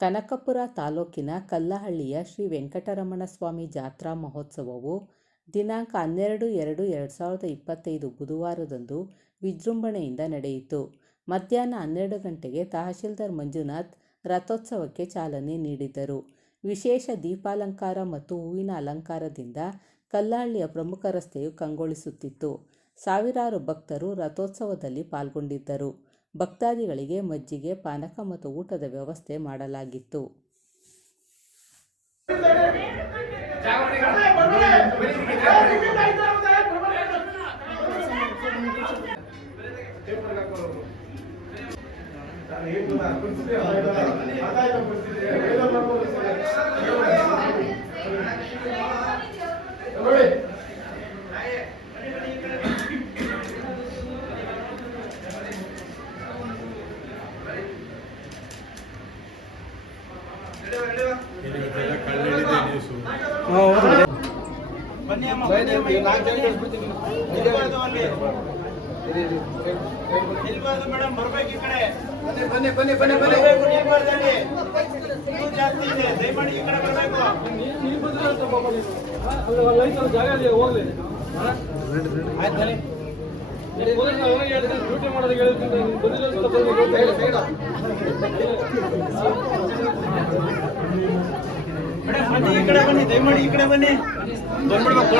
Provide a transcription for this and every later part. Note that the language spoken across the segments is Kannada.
ಕನಕಪುರ ತಾಲೂಕಿನ ಕಲ್ಲಹಳ್ಳಿಯ ಶ್ರೀ ವೆಂಕಟರಮಣ ಸ್ವಾಮಿ ಜಾತ್ರಾ ಮಹೋತ್ಸವವು ದಿನಾಂಕ 12/2/2025 ಬುಧವಾರದಂದು ವಿಜೃಂಭಣೆಯಿಂದ ನಡೆಯಿತು. ಮಧ್ಯಾಹ್ನ 12 ಗಂಟೆಗೆ ತಹಶೀಲ್ದಾರ್ ಮಂಜುನಾಥ್ ರಥೋತ್ಸವಕ್ಕೆ ಚಾಲನೆ ನೀಡಿದರು. ವಿಶೇಷ ದೀಪಾಲಂಕಾರ ಮತ್ತು ಹೂವಿನ ಅಲಂಕಾರದಿಂದ ಕಲ್ಲಹಳ್ಳಿಯ ಪ್ರಮುಖ ರಸ್ತೆಯು ಕಂಗೊಳಿಸುತ್ತಿತ್ತು. ಸಾವಿರಾರು ಭಕ್ತರು ರಥೋತ್ಸವದಲ್ಲಿ ಪಾಲ್ಗೊಂಡಿದ್ದರು. ಭಕ್ತಾದಿಗಳಿಗೆ ಮಜ್ಜಿಗೆ, ಪಾನಕ ಮತ್ತು ಊಟದ ವ್ಯವಸ್ಥೆ ಮಾಡಲಾಗಿತ್ತು. ಮೇಡಮ್ ಬರ್ಬೇಕು ಈ ಕಡೆ ಬನ್ನಿ ಜಾಸ್ತಿ ಇದೆ, ದಯಮಾಡಿ ಈ ಕಡೆ ಬರಬೇಕು. ಜಾಗ ಹೋಗ್ಲಿ ಡ್ಯೂಟಿ ಮಾಡೋದಕ್ಕೆ ಮೇಡಮ್ ಬನ್ನಿ ಈ ಕಡೆ ಬನ್ನಿ, ದಯಮಾಡಿ ಈ ಕಡೆ ಬನ್ನಿ. ಬಂದ್ಬಿಡ್ಬೇಕು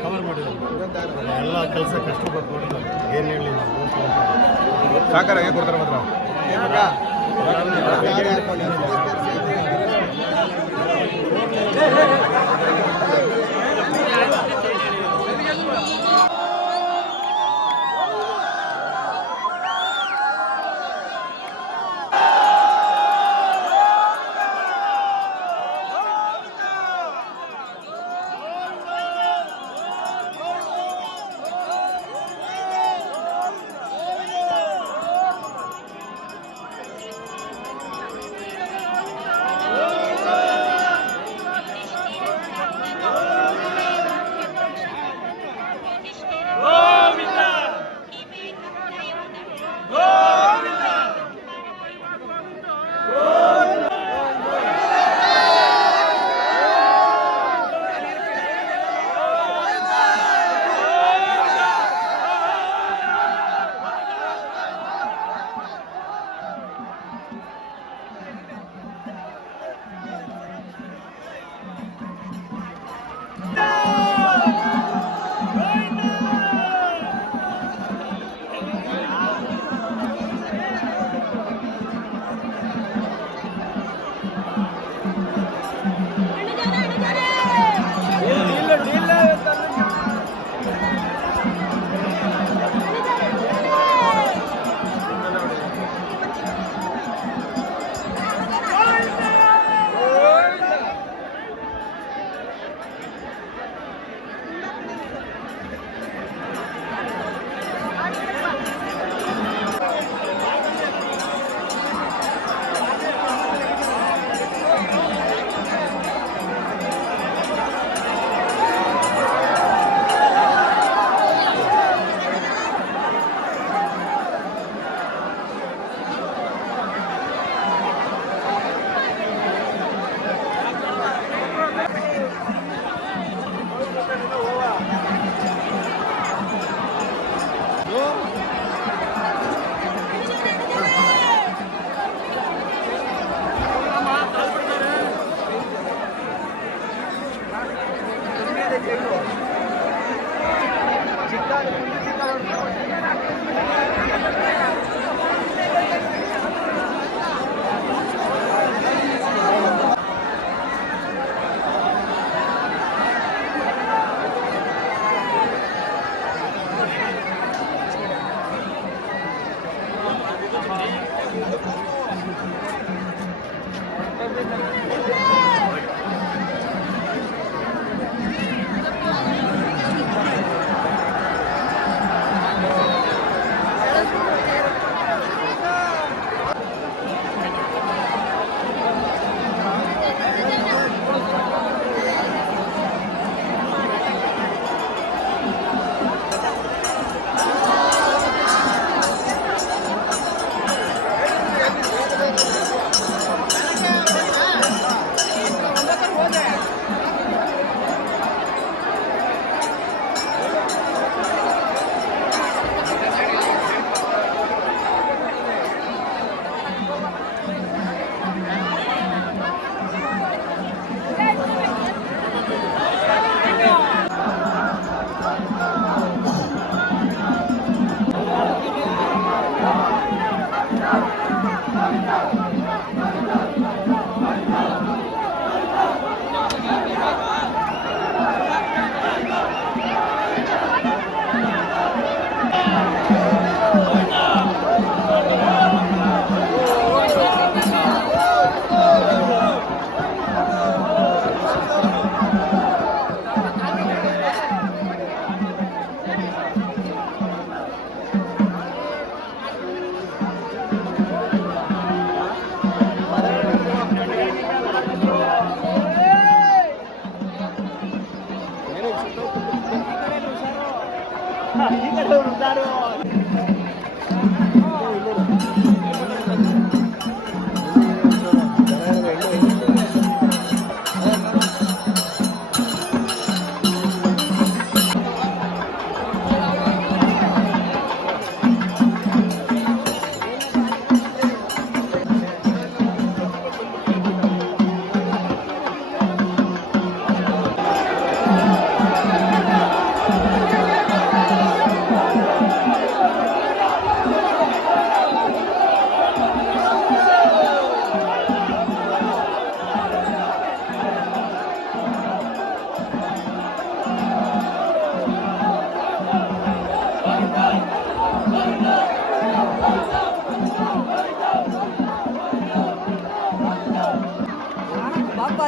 ಕವರ್ ಮಾಡಿದ್ದಾರೆ ಎಲ್ಲ ಕೆಲಸ ಕಷ್ಟಪಟ್ಟು ಕೊಡ್ತಾರೆ. ಏನು ಹೇಳಿ ಸಾಕಾರ ಹೇಗೆ ಕೊಡ್ತಾರೆ ಮಾತ್ರ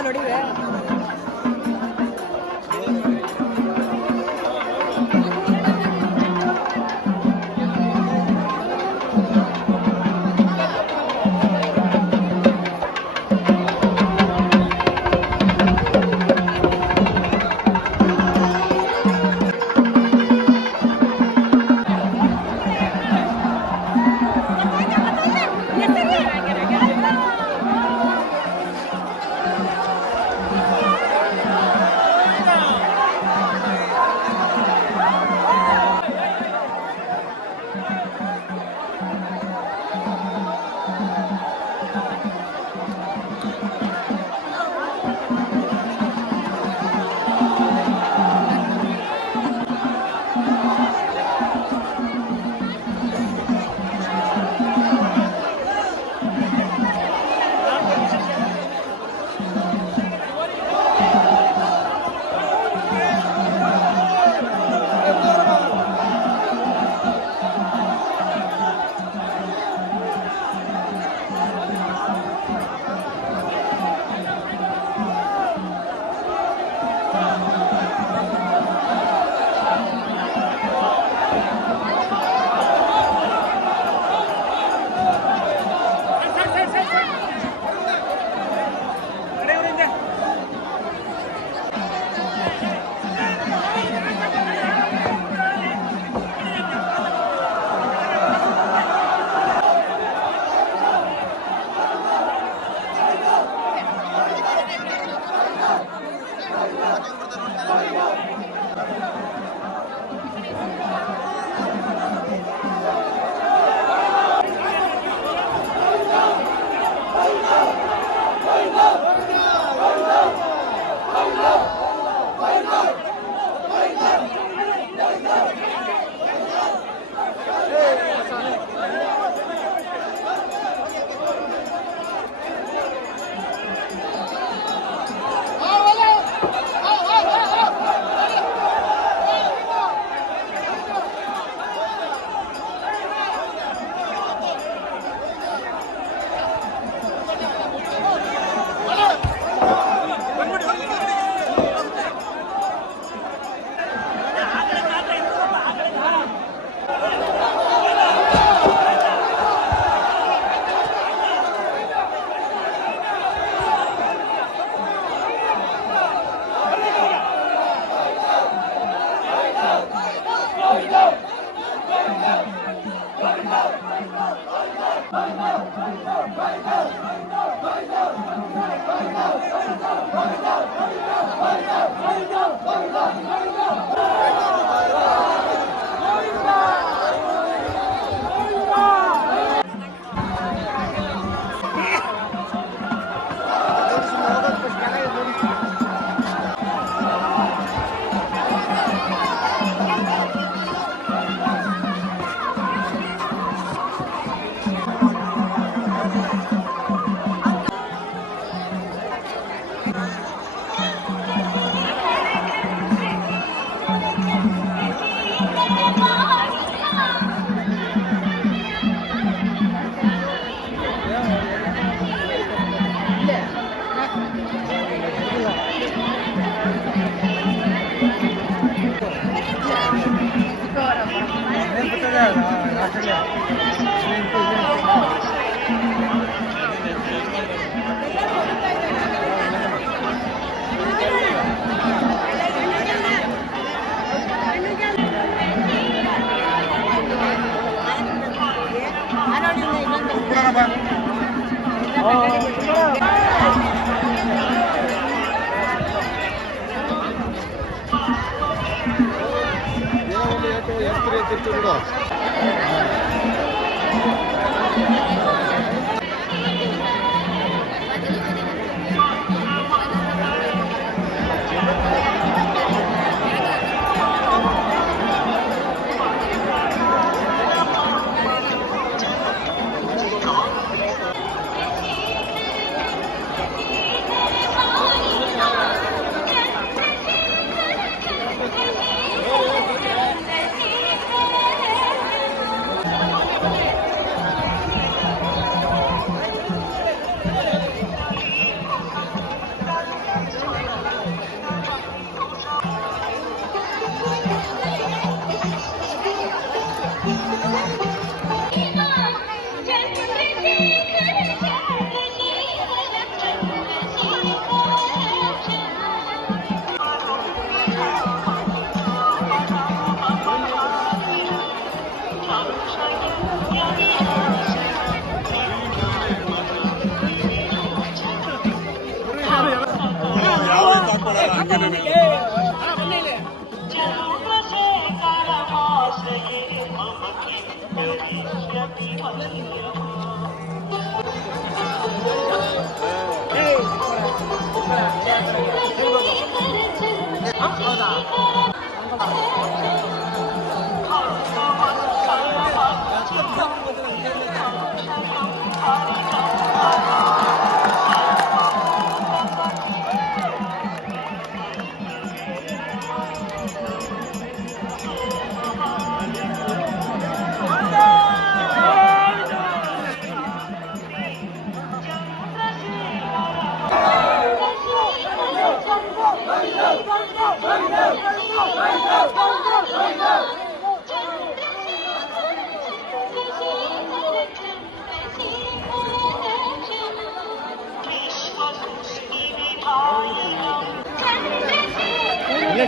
ನೋಡಿವೆ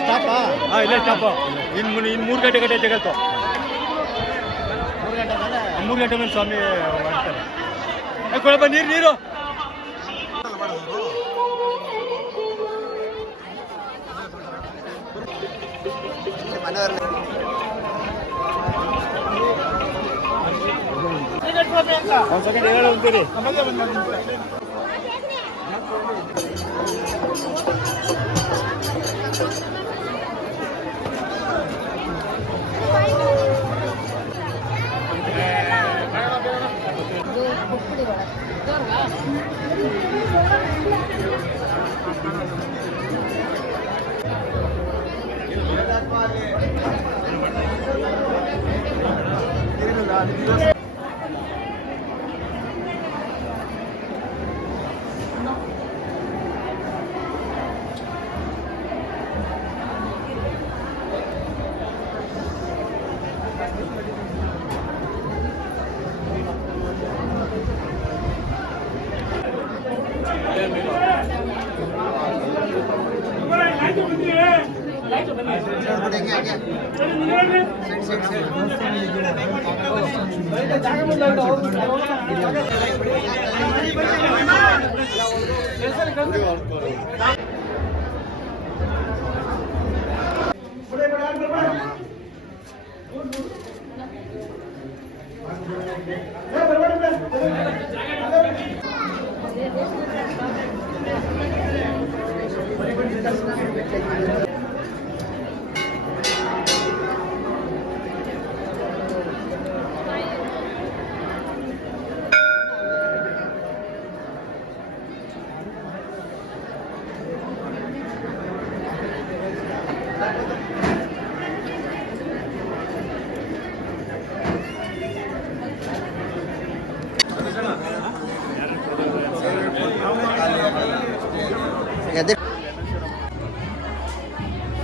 ಸ್ಟಾಪಾ? ಹಾಂ ಇಲ್ಲೇ ಸ್ಟಾಪು. ಇನ್ನು 3 ಗಂಟೆ ಜಗತ್ತು. 3 ಗಂಟೆ ಮೇಲೆ ಸ್ವಾಮಿ ಮಾಡ್ತಾರೆ. ಕೊಡಪ್ಪ ನೀರು ಒಂದು ಸೆಕೆಂಡ್ ಹೇಳು ಅಂತೀರಿ.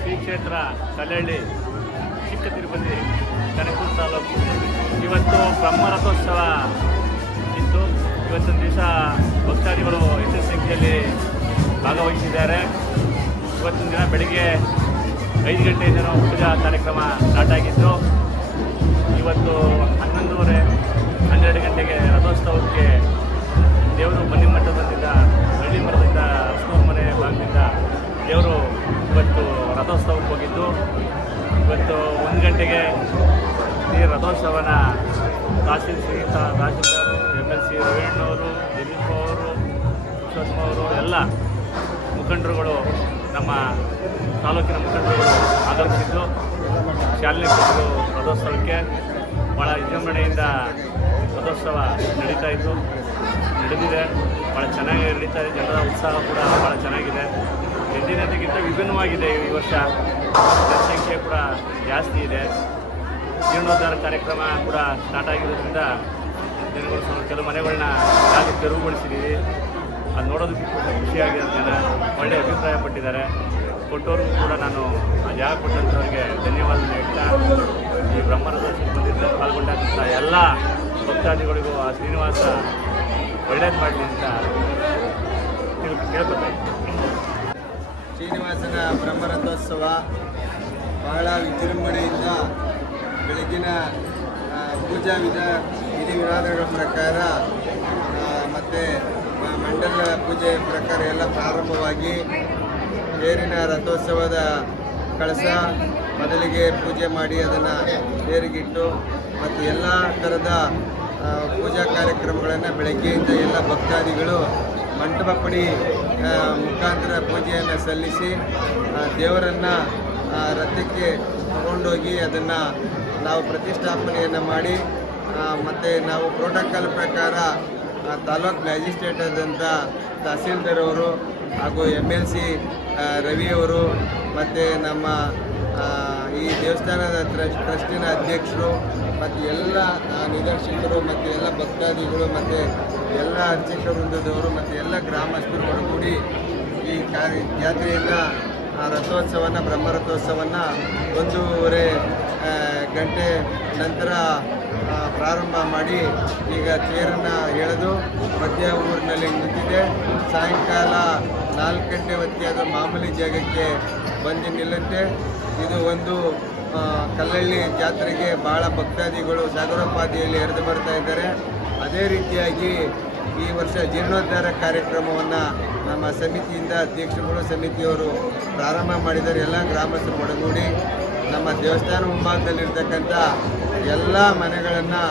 ಶ್ರೀ ಕ್ಷೇತ್ರ ಕಲ್ಲಹಳ್ಳಿ ಚಿಕ್ಕ ತಿರುಪತಿ ಕನಕಪುರ ತಾಲೂಕು. ಇವತ್ತು ಬ್ರಹ್ಮರಥೋತ್ಸವ ಇತ್ತು. ಇವತ್ತಿನ ದಿವಸ ಭಕ್ತಾದಿಗಳು ಹೆಚ್ಚಿನ ಸಂಖ್ಯೆಯಲ್ಲಿ ಭಾಗವಹಿಸಿದ್ದಾರೆ. ಇವತ್ತಿನ ದಿನ ಬೆಳಿಗ್ಗೆ 5 ಗಂಟೆಯಿಂದ ಪೂಜಾ ಕಾರ್ಯಕ್ರಮ ಸ್ಟಾರ್ಟ್ ಆಗಿದ್ದು, ಇವತ್ತು 11:30 12 ಗಂಟೆಗೆ ರಥೋತ್ಸವಕ್ಕೆ ದೇವರು ಬನ್ನಿ ಮಠದಿಂದ ಹಳ್ಳಿ ಮಠದಿಂದ ಅರಸನೂರು ಮನೆ ಭಾಗದಿಂದ ದೇವರು ಇವತ್ತು ರಥೋತ್ಸವಕ್ಕೆ ಹೋಗಿದ್ದು, ಇವತ್ತು 1 ಗಂಟೆಗೆ ಈ ರಥೋತ್ಸವನ ತಹಸೀಲ್ದಾರು MLC ರವೀಣ್ಣವರು, ದಿಲೀಪ್ ಅವರು, ವಿಶ್ವತ್ಮ ಅವರು ಎಲ್ಲ ಮುಖಂಡರುಗಳು, ನಮ್ಮ ತಾಲೂಕಿನ ಮುಖಂಡರುಗಳು ಆಗಮಿಸಿದ್ದು ಚಾಲನೆ ಕೊಟ್ಟರು. ರಥೋತ್ಸವಕ್ಕೆ ಭಾಳ ವಿಜೃಂಭಣೆಯಿಂದ ರಥೋತ್ಸವ ನಡೆದಿದೆ. ಭಾಳ ಚೆನ್ನಾಗಿ ನಡೀತಾ ಇದೆ. ಜನರ ಉತ್ಸಾಹ ಕೂಡ ಭಾಳ ಚೆನ್ನಾಗಿದೆ. ಹಿಂದಿನದಕ್ಕಿಂತ ವಿಭಿನ್ನವಾಗಿದೆ ಈ ವರ್ಷ. ಜನಸಂಖ್ಯೆ ಕೂಡ ಜಾಸ್ತಿ ಇದೆ. ಜೀರ್ಣೋದ್ಧಾರ ಕಾರ್ಯಕ್ರಮ ಕೂಡ ಸ್ಟಾರ್ಟ್ ಆಗಿರೋದ್ರಿಂದ ಜನಗಳು ಕೆಲವು ಮನೆಗಳನ್ನ ಜಾಗ ತೆರವುಗೊಳಿಸಿದ್ದೀವಿ. ಅದು ನೋಡೋದಕ್ಕೆ ಕೂಡ ಖುಷಿಯಾಗಿದೆ. ಜನ ಒಳ್ಳೆಯ ಅಭಿಪ್ರಾಯ ಪಟ್ಟಿದ್ದಾರೆ. ಕೊಟ್ಟವ್ರಿಗೂ ಕೂಡ ನಾನು ಆ ಜಾಗ ಕೊಟ್ಟಂಥವ್ರಿಗೆ ಧನ್ಯವಾದ ಹೇಳ್ತಾ, ಈ ಬ್ರಹ್ಮರಥೋತ್ಸವ ಬಂದಿದ್ದ ಪಾಲ್ಗೊಂಡಂಥ ಎಲ್ಲ ಭಕ್ತಾದಿಗಳಿಗೂ ಆ ಶ್ರೀನಿವಾಸ ಒಳ್ಳೇದು ಮಾಡಲಿ ಅಂತ ಕೇಳ್ಕೊತಾ ಇದ್ದೀನಿ. ಶ್ರೀನಿವಾಸನ ಬ್ರಹ್ಮರಥೋತ್ಸವ ಬಹಳ ವಿಜೃಂಭಣೆಯಿಂದ ಬೆಳಗಿನ ಪೂಜಾ ವಿಧಿವಿಧಾನಗಳ ಪ್ರಕಾರ ಮತ್ತು ಮಂಡಲ ಪೂಜೆ ಪ್ರಕಾರ ಎಲ್ಲ ಪ್ರಾರಂಭವಾಗಿ ತೇರಿನ ರಥೋತ್ಸವದ ಕಳಸ ಮೊದಲಿಗೆ ಪೂಜೆ ಮಾಡಿ ಅದನ್ನು ತೇರಿಗಿಟ್ಟು ಮತ್ತು ಎಲ್ಲ ಥರದ ಪೂಜಾ ಕಾರ್ಯಕ್ರಮಗಳನ್ನು ಬೆಳಗ್ಗೆಯಿಂದ ಎಲ್ಲ ಭಕ್ತಾದಿಗಳು ಮಂಟಪ ಪಡಿ ಮುಖಾಂತರ ಪೂಜೆಯನ್ನು ಸಲ್ಲಿಸಿ ದೇವರನ್ನು ರಥಕ್ಕೆ ತಗೊಂಡೋಗಿ ಅದನ್ನು ನಾವು ಪ್ರತಿಷ್ಠಾಪನೆಯನ್ನು ಮಾಡಿ ಮತ್ತು ನಾವು ಪ್ರೋಟೋಕಾಲ್ ಪ್ರಕಾರ ತಾಲೂಕು ಮ್ಯಾಜಿಸ್ಟ್ರೇಟ್ ಆದಂಥ ತಹಸೀಲ್ದಾರ್ ಅವರು ಹಾಗೂ MLC ರವಿಯವರು ಮತ್ತು ನಮ್ಮ ಈ ದೇವಸ್ಥಾನದ ಟ್ರಸ್ಟಿನ ಅಧ್ಯಕ್ಷರು ಮತ್ತು ಎಲ್ಲ ನಿದರ್ಶಕರು ಮತ್ತು ಎಲ್ಲ ಭಕ್ತಾದಿಗಳು ಮತ್ತು ಎಲ್ಲ ಅರ್ಚಕ ವೃಂದದವರು ಮತ್ತು ಎಲ್ಲ ಗ್ರಾಮಸ್ಥರು ಒಳಗೂಡಿ ಈ ಜಾತ್ರೆಯನ್ನು ರಥೋತ್ಸವನ ಬ್ರಹ್ಮರಥೋತ್ಸವನ 1:30 ಗಂಟೆ ನಂತರ ಪ್ರಾರಂಭ ಮಾಡಿ ಈಗ ತೇರನ್ನು ಎಳೆದು ಮಧ್ಯ ಊರಿನಲ್ಲಿ ನಿಂತಿದೆ. ಸಾಯಂಕಾಲ 4 ಗಂಟೆ ಹೊತ್ತಿಗೆ ಅದು ಮಾಮೂಲಿ ಜಾಗಕ್ಕೆ ಬಂದು ನಿಲ್ಲುತ್ತೆ. ಇದು ಒಂದು ಕಲ್ಲಳ್ಳಿ ಜಾತ್ರೆಗೆ ಭಾಳ ಭಕ್ತಾದಿಗಳು ಸಾಗರೋಪಾದಿಯಲ್ಲಿ ಹರಿದು ಬರ್ತಾ ಇದ್ದಾರೆ. ಅದೇ ರೀತಿಯಾಗಿ ಈ ವರ್ಷ ಜೀರ್ಣೋದ್ಧಾರ ಕಾರ್ಯಕ್ರಮವನ್ನು ನಮ್ಮ ಸಮಿತಿಯಿಂದ ಅಧ್ಯಕ್ಷರುಗಳು ಸಮಿತಿಯವರು ಪ್ರಾರಂಭ ಮಾಡಿದ್ದಾರೆ. ಎಲ್ಲ ಗ್ರಾಮಸ್ಥರು ಒಳಗೂಡಿ ನಮ್ಮ ದೇವಸ್ಥಾನ ಮುಂಭಾಗದಲ್ಲಿರ್ತಕ್ಕಂಥ ಎಲ್ಲ ಮನೆಗಳನ್ನು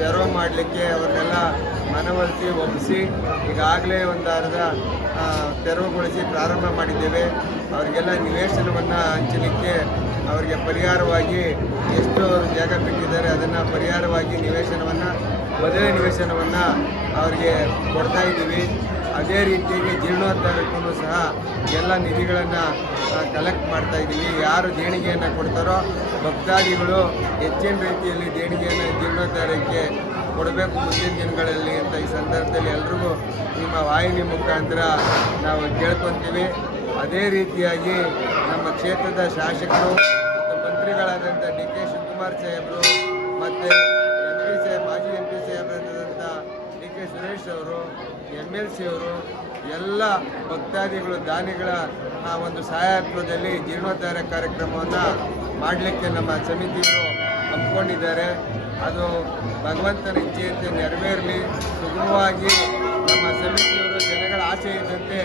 ತೆರವು ಮಾಡಲಿಕ್ಕೆ ಅವ್ರನ್ನೆಲ್ಲ ಮನವೊಲಿಸಿ ಒಪ್ಪಿಸಿ ಈಗಾಗಲೇ ಒಂದು ಅರ್ಧ ತೆರವುಗೊಳಿಸಿ ಪ್ರಾರಂಭ ಮಾಡಿದ್ದೇವೆ. ಅವರಿಗೆಲ್ಲ ನಿವೇಶನವನ್ನು ಹಂಚಲಿಕ್ಕೆ ಅವರಿಗೆ ಪರಿಹಾರವಾಗಿ ಎಷ್ಟು ಅವರು ಜಾಗ ಬಿಟ್ಟಿದ್ದಾರೆ ಅದನ್ನು ಪರಿಹಾರವಾಗಿ ಮೊದಲನೇ ನಿವೇಶನವನ್ನು ಅವರಿಗೆ ಕೊಡ್ತಾ ಇದ್ದೀವಿ. ಅದೇ ರೀತಿಯಾಗಿ ಜೀರ್ಣೋದ್ಧಾರಕ್ಕೂ ಸಹ ಎಲ್ಲ ನಿಧಿಗಳನ್ನು ಕಲೆಕ್ಟ್ ಮಾಡ್ತಾ ಇದ್ದೀವಿ. ಯಾರು ದೇಣಿಗೆಯನ್ನು ಕೊಡ್ತಾರೋ ಭಕ್ತಾದಿಗಳು ಹೆಚ್ಚಿನ ರೀತಿಯಲ್ಲಿ ದೇಣಿಗೆಯನ್ನು ಜೀರ್ಣೋದ್ಧಾರಕ್ಕೆ ಕೊಡಬೇಕು ಮುಂದಿನ ದಿನಗಳಲ್ಲಿ ಅಂತ ಈ ಸಂದರ್ಭದಲ್ಲಿ ಎಲ್ರಿಗೂ ನಿಮ್ಮ ವಾಹಿನಿ ಮುಖಾಂತರ ನಾವು ಕೇಳ್ಕೊತೀವಿ. ಅದೇ ರೀತಿಯಾಗಿ ನಮ್ಮ ಕ್ಷೇತ್ರದ ಶಾಸಕರು ಮತ್ತು ಮಂತ್ರಿಗಳಾದಂಥ DK ಶಿವಕುಮಾರ್ ಸಾಹೇಬರು ಮತ್ತು ಮಾಜಿ MP ಸಾಹೇಬರಾದಂಥ DK ಸುರೇಶ್ ಅವರು, MLC ಅವರು, ಎಲ್ಲ ಭಕ್ತಾದಿಗಳು ದಾನಿಗಳ ಒಂದು ಸಹಾಯತ್ವದಲ್ಲಿ ಜೀರ್ಣೋದ್ಧಾರ ಕಾರ್ಯಕ್ರಮವನ್ನು ಮಾಡಲಿಕ್ಕೆ ನಮ್ಮ ಸಮಿತಿಯವರು ಹಮ್ಮಿಕೊಂಡಿದ್ದಾರೆ. ಅದು ಭಗವಂತನ ಇಚ್ಛೆಯಂತೆ ನೆರವೇರಲಿ, ಸುಗಮವಾಗಿ ನಮ್ಮ ಸಮಿತಿಯವರು ಜನಗಳ ಆಸೆ ಇದ್ದಂತೆ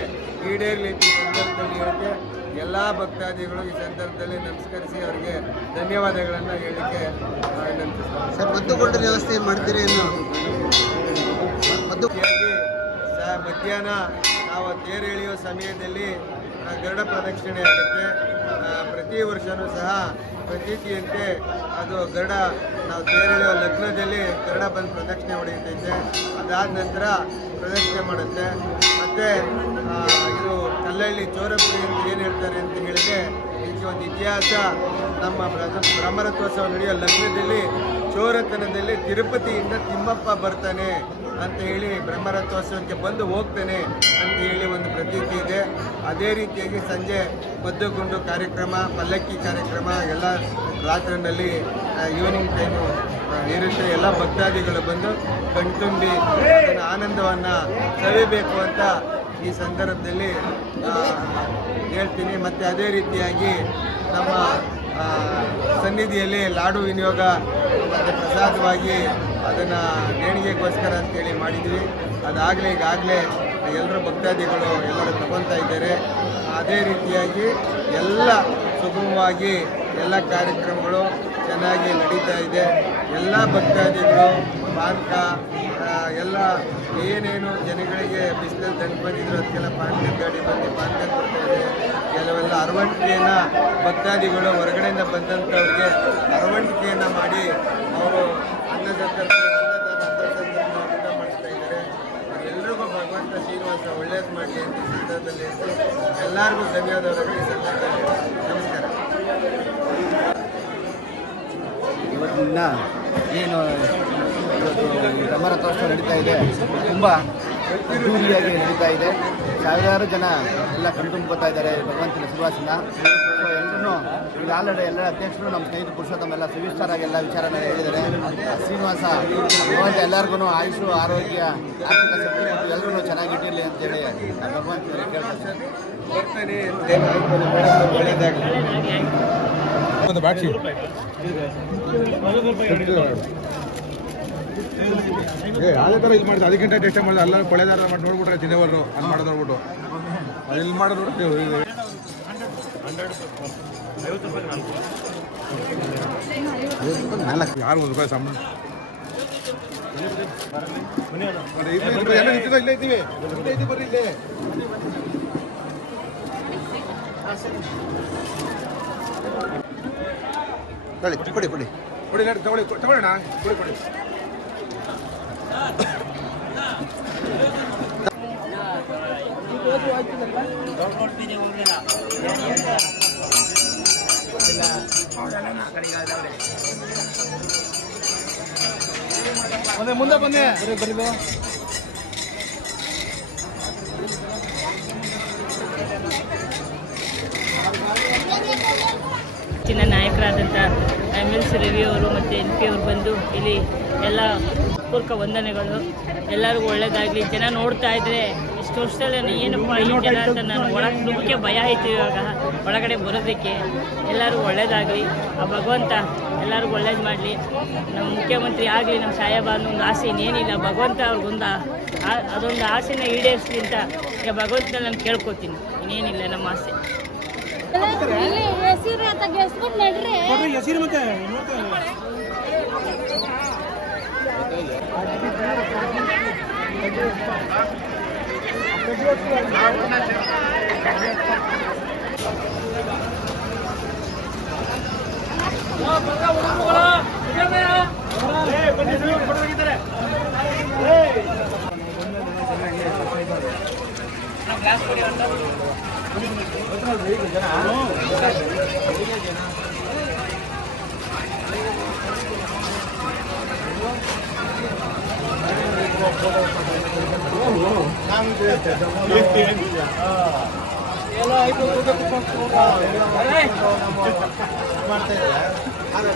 ಈಡೇರಲಿ ಈ ಸಂದರ್ಭದಲ್ಲಿ ಹೇಳಕ್ಕೆ ಎಲ್ಲ ಭಕ್ತಾದಿಗಳು ಈ ಸಂದರ್ಭದಲ್ಲಿ ನಮಸ್ಕರಿಸಿ ಅವರಿಗೆ ಧನ್ಯವಾದಗಳನ್ನು ಹೇಳಲಿಕ್ಕೆ ವಿನಂತಿಸ್ತಾರೆ. ಸರ್, ಮದ್ದುಗೊಂಡ ವ್ಯವಸ್ಥೆ ಮಾಡ್ತೀರಿ ಇನ್ನು? ಮಧ್ಯಾಹ್ನ ನಾವು ತೇರು ಎಳೆಯುವ ಸಮಯದಲ್ಲಿ ಗರುಡ ಪ್ರದಕ್ಷಿಣೆ ಆಗುತ್ತೆ. ಪ್ರತಿ ವರ್ಷವೂ ಸಹ ಪ್ರತೀತಿಯಂತೆ ಅದು ಗರುಡ ನಾವು ತೇರು ಎಳೆಯುವ ಲಗ್ನದಲ್ಲಿ ಗರುಡ ಬಂದು ಪ್ರದಕ್ಷಿಣೆ ಹೊಡೆಯುತ್ತೈತೆ. ಅದಾದ ನಂತರ ಪ್ರದಕ್ಷಿಣೆ ಮಾಡುತ್ತೆ. ಮತ್ತು ಇದು ಕಲ್ಲಳ್ಳಿ ಚೋರಪುರಿ ಅಂತ ಏನು ಹೇಳ್ತಾರೆ ಅಂತ ಹೇಳಿದರೆ ಇದಕ್ಕೆ ಒಂದು ಇತಿಹಾಸ. ನಮ್ಮ ಬ್ರಹ್ಮರಥೋತ್ಸವ ನಡೆಯುವ ಲಗ್ನದಲ್ಲಿ ಚೋರತನದಲ್ಲಿ ತಿರುಪತಿಯಿಂದ ತಿಮ್ಮಪ್ಪ ಬರ್ತಾನೆ ಅಂತ ಹೇಳಿ ಬ್ರಹ್ಮರಥೋತ್ಸವಕ್ಕೆ ಬಂದು ಹೋಗ್ತಾನೆ ಅಂತ ಹೇಳಿ ಒಂದು ಪ್ರತೀತಿ ಇದೆ. ಅದೇ ರೀತಿಯಾಗಿ ಸಂಜೆ ಮದ್ದುಗುಂಡು ಕಾರ್ಯಕ್ರಮ, ಪಲ್ಲಕ್ಕಿ ಕಾರ್ಯಕ್ರಮ ಎಲ್ಲ ರಾತ್ರಿಯಲ್ಲಿ ಈವ್ನಿಂಗ್ ಟೈಮು ಇರುತ್ತೆ. ಎಲ್ಲ ಭಕ್ತಾದಿಗಳು ಬಂದು ಕಣ್ತುಂಬಿ ಅದನ್ನು ಆನಂದವನ್ನು ಸವಿಬೇಕು ಅಂತ ಈ ಸಂದರ್ಭದಲ್ಲಿ ಹೇಳ್ತೀನಿ. ಮತ್ತು ಅದೇ ರೀತಿಯಾಗಿ ನಮ್ಮ ಸನ್ನಿಧಿಯಲ್ಲಿ ಲಾಡು ವಿನಿಯೋಗ ಮತ್ತು ಪ್ರಸಾದವಾಗಿ ಅದನ್ನು ದೇಣಿಗೆಗೋಸ್ಕರ ಅಂತೇಳಿ ಮಾಡಿದ್ವಿ. ಅದಾಗಲೇ ಈಗಾಗಲೇ ಎಲ್ಲರೂ ಭಕ್ತಾದಿಗಳು ಎಲ್ಲರೂ ತಗೊಳ್ತಾ ಇದ್ದಾರೆ. ಅದೇ ರೀತಿಯಾಗಿ ಎಲ್ಲ ಸುಗಮವಾಗಿ ಎಲ್ಲ ಕಾರ್ಯಕ್ರಮಗಳು ಚೆನ್ನಾಗಿ ನಡೀತಾ ಇದೆ. ಎಲ್ಲ ಭಕ್ತಾದಿಗಳು ಪಾನಕ ಎಲ್ಲ ಏನೇನು ಜನಗಳಿಗೆ ಬಿಸಿಲಲ್ಲಿ ತಂದು ಬಂದಿದ್ರು ಅದಕ್ಕೆಲ್ಲ ಪಾನಕ ಗಾಡಿ ಬಂದು ಪಾನಕ ಕೊಡ್ತಾ ಇದೆ. ಕೆಲವೆಲ್ಲ ಅರವಣಿಕೆಯನ್ನು ಭಕ್ತಾದಿಗಳು ಹೊರಗಡೆಯಿಂದ ಬಂದಂಥವ್ರಿಗೆ ಅರವಣಿಕೆಯನ್ನು ಮಾಡಿ ಅವರು ಅನ್ನದಾನ ಊಟ ಮಾಡಿಸ್ತಾ ಇದ್ದಾರೆ. ಎಲ್ರಿಗೂ ಭಗವಂತ ಶ್ರೀನಿವಾಸ ಒಳ್ಳೇದು ಮಾಡಲಿ ಅಂತ ಈ ಸಂದರ್ಭದಲ್ಲಿ ಎಲ್ಲರಿಗೂ ಧನ್ಯವಾದಗಳು ಈ ಸಂದರ್ಭದಲ್ಲಿ. ನಮಸ್ಕಾರ. ಇವತ್ತಿನ ಏನು ಬ್ರಹ್ಮರಥೋತ್ಸವ ನಡೀತಾ ಇದೆ, ತುಂಬ ಅದ್ದೂರಿಯಾಗಿ ನಡೀತಾ ಇದೆ. ಸಾವಿರಾರು ಜನ ಎಲ್ಲ ಕಣ್ತುಂಬ್ಕೊತಾ ಇದ್ದಾರೆ ಭಗವಂತನ ಸುವಾಸನ. ಸೊ ಎಲ್ಲರೂ ಈಗ ಆಲ್ರೆಡಿ ಎಲ್ಲ ಅಧ್ಯಕ್ಷರು ನಮ್ಮ ಸ್ನೇಹಿತ ಪುರುಷೋತ್ತಮ ಎಲ್ಲ ಸವಿಸ್ತಾರಾಗಿ ಎಲ್ಲ ವಿಚಾರನ ಹೇಳಿದ್ದಾರೆ. ಶ್ರೀನಿವಾಸ ಭಗವಂತ ಎಲ್ಲರಿಗೂ ಆಯುಷು, ಆರೋಗ್ಯ, ಆರ್ಥಿಕ ಶಕ್ತಿ ಮತ್ತು ಎಲ್ಲರೂ ಚೆನ್ನಾಗಿಟ್ಟಿರಲಿ ಅಂತೇಳಿ ಭಗವಂತನಲ್ಲಿ ಕೇಳ್ತಾರೆ. ಬರ್ತಾನೆ ಒಳ್ಳೆಯದಾಗಲಿ. ಒಂದು ಬಾಕ್ಷಿ ಅದೇ ಥರ ಇಲ್ಲಿ ಮಾಡಿದ್ರೆ ಅದಕ್ಕಿಂತ ಟೆಸ್ಟ್ ಮಾಡಿದ್ರೆ ಎಲ್ಲ ಕೊಳೆದಾರ ಮಾಡಿ ನೋಡ್ಬಿಟ್ರೆ ತಿನ್ನವರು ಅಲ್ಲಿ ಮಾಡೋದು ನೋಡ್ಬಿಟ್ಟು ಅಲ್ಲಿ ಮಾಡೋದು ಯಾರು ಒಂದು ರೂಪಾಯಿ ಸಂಬಳ ಇಲ್ಲೇ ಇದ್ದೀವಿ ಬರ್ರಿ ಇಲ್ಲೇ. ಕೊಡಿ ಕೊಡಿ ತಗೊಳ್ಳೋಣ ಕೊಡಿ ಮುಂದೆ ಬನ್ನಿ ಬರೀ ಹೆಚ್ಚಿನ ನಾಯಕರಾದಂಥ MLC ರವಿ ಅವರು ಮತ್ತು MP ಅವರು ಬಂದು ಇಲ್ಲಿ ಎಲ್ಲ ಪೂರ್ವಕ ವಂದನೆಗಳು. ಎಲ್ಲರಿಗೂ ಒಳ್ಳೇದಾಗಲಿ. ಜನ ನೋಡ್ತಾ ಇದ್ರೆ ಇಷ್ಟು ವರ್ಷದಲ್ಲಿ ಏನಪ್ಪ ಈ ಜನ ಅಂತ ನಾನು ಒಳಗೆ ನುಗ್ಗಕ್ಕೆ ಭಯ ಆಯ್ತು ಇವಾಗ ಒಳಗಡೆ ಬರೋದಕ್ಕೆ. ಎಲ್ಲರಿಗೂ ಒಳ್ಳೇದಾಗಲಿ, ಆ ಭಗವಂತ ಎಲ್ಲರಿಗೂ ಒಳ್ಳೇದು ಮಾಡಲಿ. ನಮ್ಮ ಮುಖ್ಯಮಂತ್ರಿ ಆಗಲಿ, ನಮ್ಮ ಸಾಹೇಬ ಅನ್ನೋ ಒಂದು ಆಸೆ ಇನ್ನೇನಿಲ್ಲ. ಭಗವಂತ ಅವ್ರಿಗೊಂದು ಅದೊಂದು ಆಸೆನ ಈಡೇರಿಸಲಿ ಅಂತ ಈಗ ಭಗವಂತ ನಾನು ಕೇಳ್ಕೊತೀನಿ. ಇನ್ನೇನಿಲ್ಲ ನಮ್ಮ ಆಸೆ. ಮಾಡ್ತಾ ಇದ್ದಾರೆ.